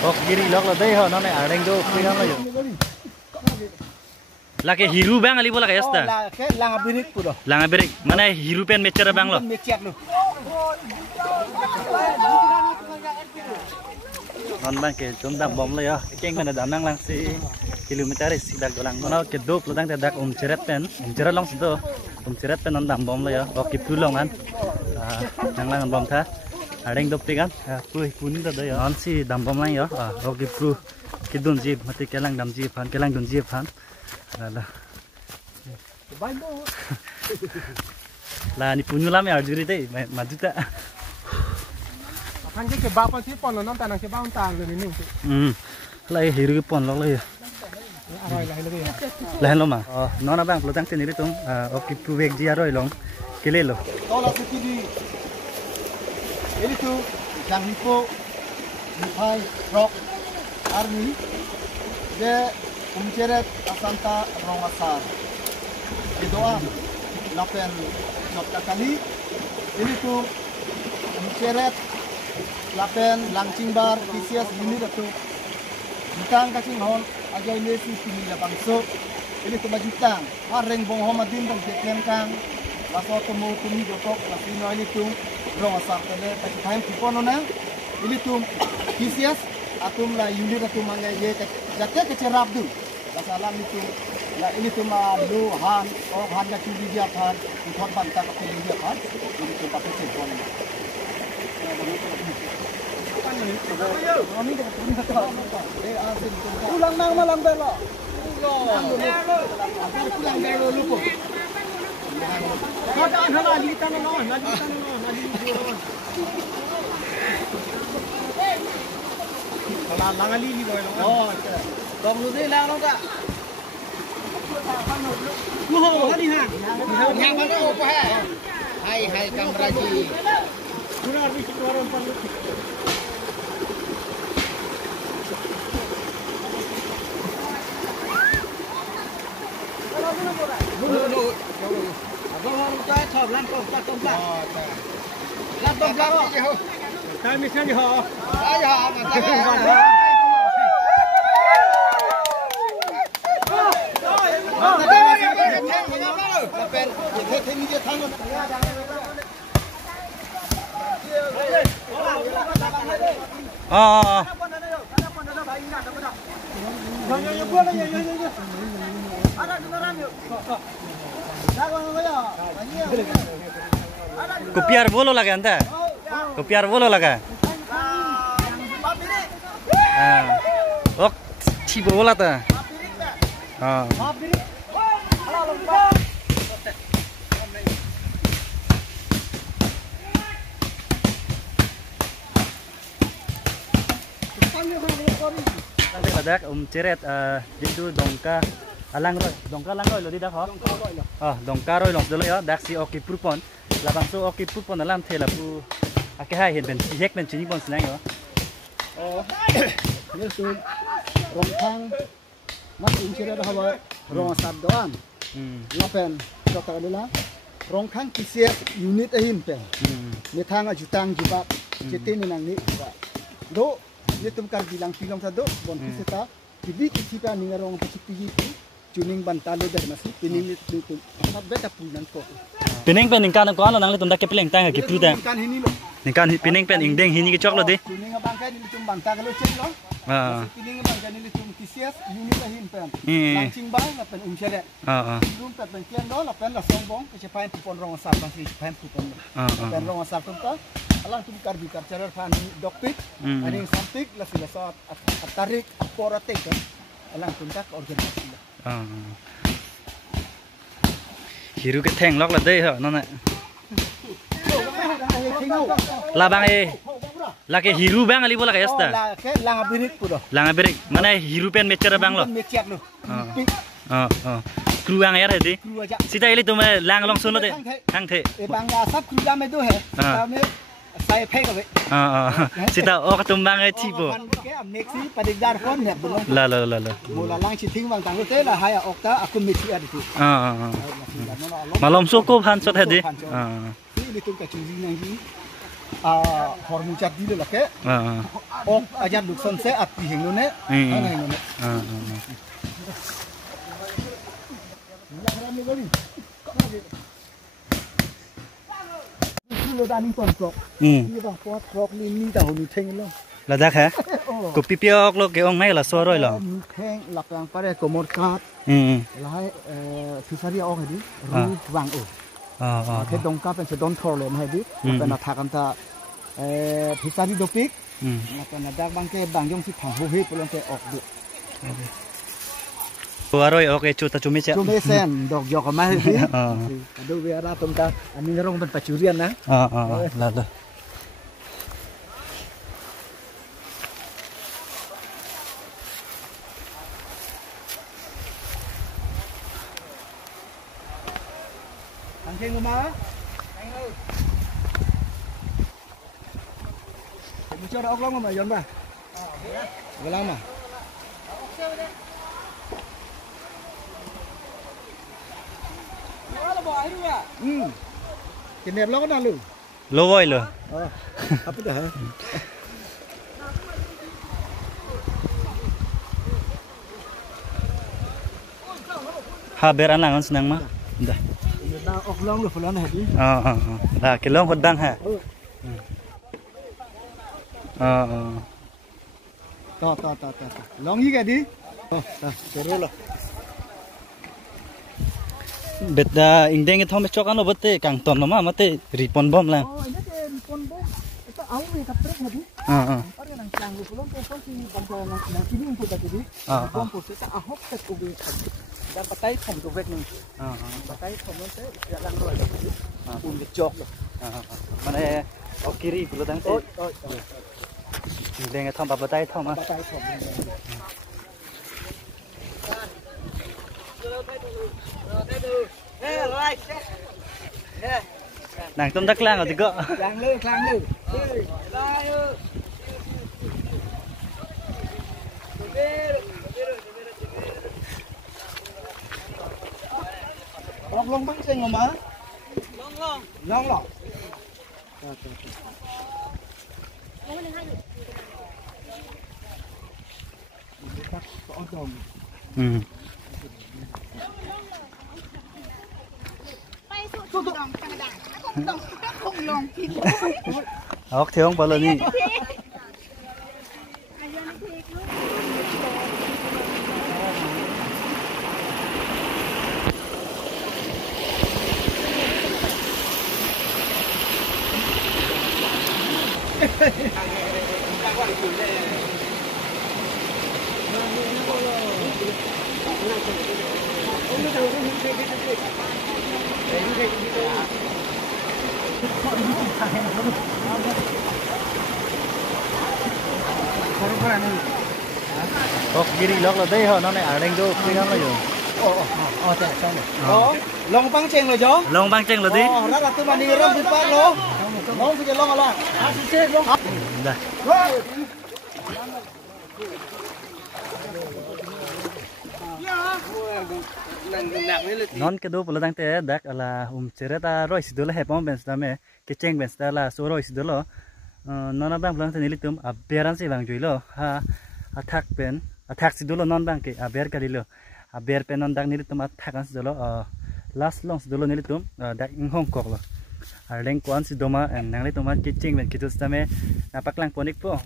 Ok kiri lok lo deh nó này areng do piang lo yo. Laki hiru bang ali bola kayak sta. Langa birik pudo. Langa berik. Mana hiru pen mecer bang lo. Mecer lo. Non bang ke dam bom lo ya. Keng mana damang lang si kilometer si dak dolang. Mana ke dop lo dang dak ceret long situ. Ceret pen non dam bom lo ya. Ok pulong kan. Yang lang bom tha. Areng dop tigan. Pui kuning dah ya. On si dam bom lang ya. Ok pu kidun jeep mati kelang dam jeep han kelang dun jeep han. Lah. Lah ni punyu lama arjuri deh, maju tak. Kan ke bapak sih pon non tanang ke baun tang ni. Lah hiru ke pon lo ya. Arai lah lagi. Lah lo mah. Oh, nona bang pelutang sendiri tuh. Oke puvek dia aroi long. Kele lo. Tolak sekali. Ini tu yang hipo, Mithai Rock Army. Dia Umceret Asanta Rongasar. Idoan lapen nokta kali. Ini tu Umceret lapen Langcingbar PCS unit itu. Jutang kacing hon aja ini si sini la bangso. Ini tu majutang. Areng bong homadin dan Vietnam kang. Laso temu tumi jotok lasino ini tu Rongasar tele tak time piponona. Ini tu PCS atum la unit atum mangai ye jatnya kecerap tu. Masalah itu, lah ini tu malu han, han nak curi dia han, ikut bantah ke curi dia han, ini tu pakai telefon. Ulang nang malam bela. Ulang bela lupa. Kau tak ada lagi tanah non, lagi kalau langali ni boleh. Oh, Còn người đi lao đâu cả. Ngô đi ha. Yang mana apa ha? Hai kamera ji. Sudah habis orang pandai. Abang orang tua chop lampau tak. Lampau belakang. Kami mesti di ha. Ayo, mantap. Kopiar bolo lagi anda? Kopiar bolo lagi? Ok, cibo bola ta? Nanti badak ceret jindu dongka alang roy lo di dak ho. Dongka roy lo dulu ya dak si oki purpon. Labang so oki purpon alam thela pu ake hai hen ben hek ben chini bon snang yo. Yesu rongkang mas ceret hawa Rongasar doan. Lapen kota kadula rongkang kisiat unit ahin pen. Ni thang ajutang jibak jete ni nang ni ba. Do ni tumkar bilang film sado bon kiseta tibi kisita ningarong pacipigi tuning bantalo dah nasi pining itu sangat beta punan ko. Pining pen ingkan ko ano nang le tunda ke peleng tang ke pruda. Kan hini lo. Ingkan pining pen ingdeng hini ke chok lo di. Tuning abang kan ini tum bantah kalau cek lo. Pining abang kan ini tum kisias unit ahin pen. Langsing bang lapen ceret. Belum pen kian do lapen la sombong kecapain pupon Rongasar masih kecapain pupon. Pen Rongasar tumta alang tum bikar cerer fan dokpit. Aning sampik la sila saat tarik poratek kan. Alang tum tak organisasi. Hiru cái theng lóc là đây hả nó này là bang là cái hiru bang ali bola kayak sta langa berik mana hiru pen mecer bang lo kru bang ya tadi sita ili tu me lang long sun lo deh hang the bang asap kru jam itu he saya pay kau sita oh ketumbang itu po Meksi pada darfon ya belum la mula lang citing bang tangguh teh lah haya okta aku meksi ada tu malam soko han sot hadi ini tu kacung nanti hormucat dulu lah ke ok ajar luksan se ati hingno ne hingno ne dulu tani kontrok ini bang kontrok ini tahu ni theng lo là đắc hả cục pi piok lo cái ông này là xô rồi là theng lak yang pare komor kat lai fisari ok di ru wang cái đông cápเป็นđông thorเลยให้ดิเป็นนักทักกันตาพิซซ่าที่ดปิกเป็นนักดักบางแกบางยงที่ผังหูฮิปลงแกออกดุตัวอร่อยโอเคจุดตาจุมิเช่จุมิเซนดอกยอกมาให้ดิดูเวลาตรงตาอันนี้เราเป็นปัจจุบันนะแล้วดูAnh ngồi mà. Anh ơi. Mình cho ốc lông mà dọn bà. Cái lông mà. Nó là bò luôn à? Cái đẹp lắm đó luôn. Lô voi luôn. Hấp được hả? Ha beran lang senang mah. Dah. Ốc lông được phần này đi. Là cái lông vẫn đang hả? To. Lông gì cái đi? Rồi rồi. Bet in deng thom chok ano bote kang ton ma mate ripon bom lang. Oh, ini ke ripon bom. Itu au ni kaprek hadi. Ore nang kang pulong ko si bangsa nang sini untuk tadi. Bom po kita ahok tek ko bi. Dan patai thom ko vet ni. Patai thom te ya lang roi. Un ke chok. Mane ok kiri pulo dang te. In deng thom patai thom ma. Patai thom. Nàng tôm đắc lang rồi thì có. Lang lư. Long bắn xe ngồi mà. Long lọ. Ok thiếu không bao lần đi. Ok kiri lok là đây họ nó này ở đây đâu khi nó rồi. Chạy xong rồi. Long bắn chèn rồi chó. Long băng chèn là đi. Đó là tôi mà đi rong đi phát luôn. Long thì long là. Chết luôn. Đây. Non cái đồ là đang thế đặc là cerita rồi xí đó là hẹp mong bên đó mẹ cái chèn bên đó là số rồi xí đó lo non đang đang thế này litum aberan sih bang juilo ha attack xí đó lo non bang cái aber cái lo aber pen non đang này litum attack xí đó lo last long xí đó lo này litum đặc Hong Kong lo leng kuan xí đó mà nang litum cái chèn bên cái đó mẹ napak lang ponik po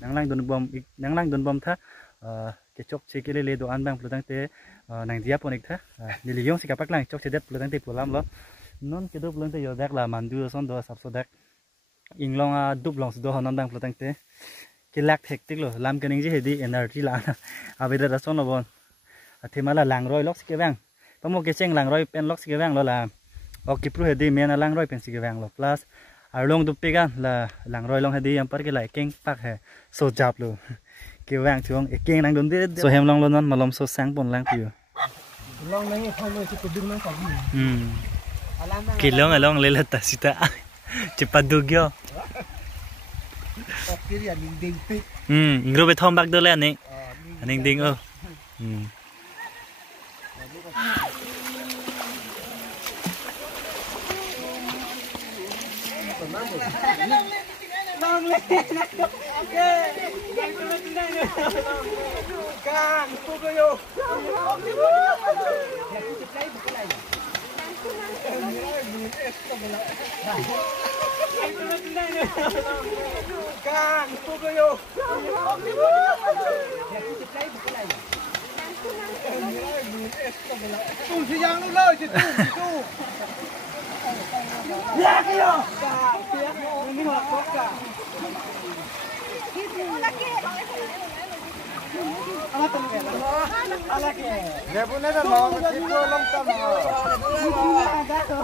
nang lang don bom tha cái chok chỉ cái lele đồ ăn bang đang thế nàng dia ponik tha nili yong si kapak lang chok chedet pulang te pulam lo non ke do pulang te yo dak la mandu son do sap so dak inglong dup long do hanan dang pulang te ke lak thek tik lo lam kening ji hedi energy la abeda da son lo bon themala lang roi lok si wang pamo ke cheng lang roi pen lok si wang lo la ok pru hedi mena lang roi pen si wang lo plus arlong dup pe gan la lang roi long hedi yam par ke lai keng pak he so jap lo ke wang chuang e keng nang don de so hem long lo non malom so sang pon lang piu Long này không nên chỉ đứng nó còn gì. Kilong along lelata sita. Cepat dugyo. Kiri yang ding pik. Ingro betom bak dole ani. Aning ding oh.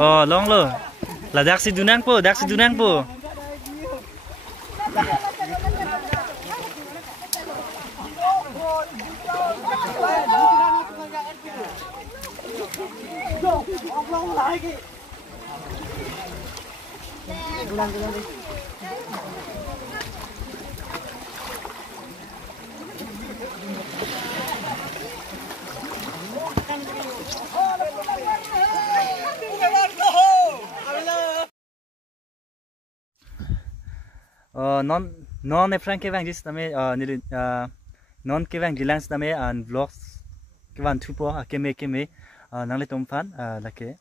Oh, long lo. Lah dak si Dunang po. Non Frank Kevang jis tame non Kevang Gilangs tame and vlogs Kevan tupo keme nangle tompan lake